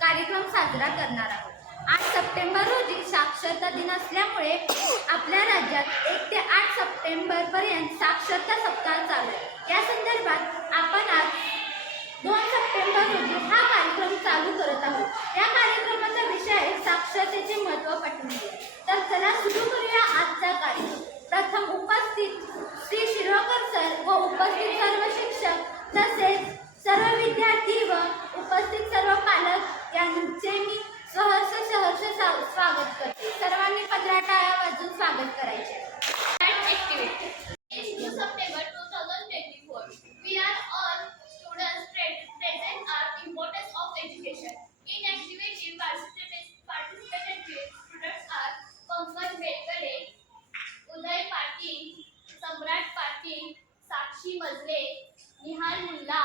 कार्यक्रम साजरा करणार आहोत। 8 सप्टेंबर रोजी साक्षरता दिन असल्यामुळे आपल्या राज्यात 1 ते 8 सप्टेंबर पर्यंत साक्षरता सप्ताह चालू आहे। या संदर्भात आपण आज 2 सप्टेंबर रोजी हा कार्यक्रम चालू करत आहोत। या कार्यक्रमाचा विषय आहे साक्षरतेचे महत्त्व पटवून देणे। तर चला सुरू करूया आजचा कार्यक्रम। प्रथम उपस्थित श्री शिरोडकर सर व उपस्थित सर्व शिक्षक तसेच सर्व विद्यार्थी व उपस्थित सर्व पालक यांचे मी सहर्ष स्वागत करते। सर्वांनी 15 टाळ्या वाजवून स्वागत करायचे। Activity. It's 2 September 2024. We are all students present our importance of education. In activity participated students are Pankaj Belkare, Uday Patil, Samrat Patil, Sakshi Mazle, Nihal Mulla,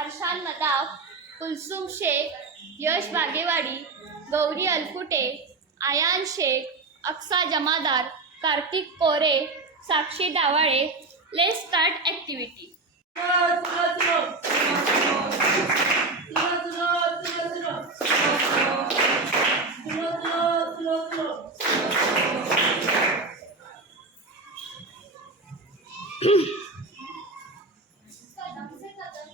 Arshan Nadaf, Kulsum Shaikh, Yash Bagewadi, Gauri Alkute, Ayaan Shaikh, Aqsa Jamadar, Kartik Kore, Sakshi Dawale. Let's start activity. कदम से कदम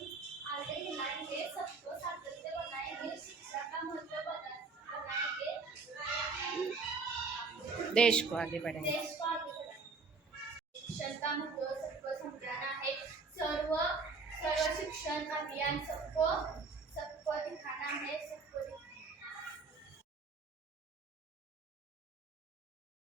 आगे हिलाएंगे, सबको साथी बनाएंगे, शिक्षा का महत्व बनाएंगे, देश को आगे बढ़ाएंगे। देश को आगे बढ़ाएंगे। शिक्षण का महत्व सबको समझाना है। सर्व शिक्षण अभियान सबको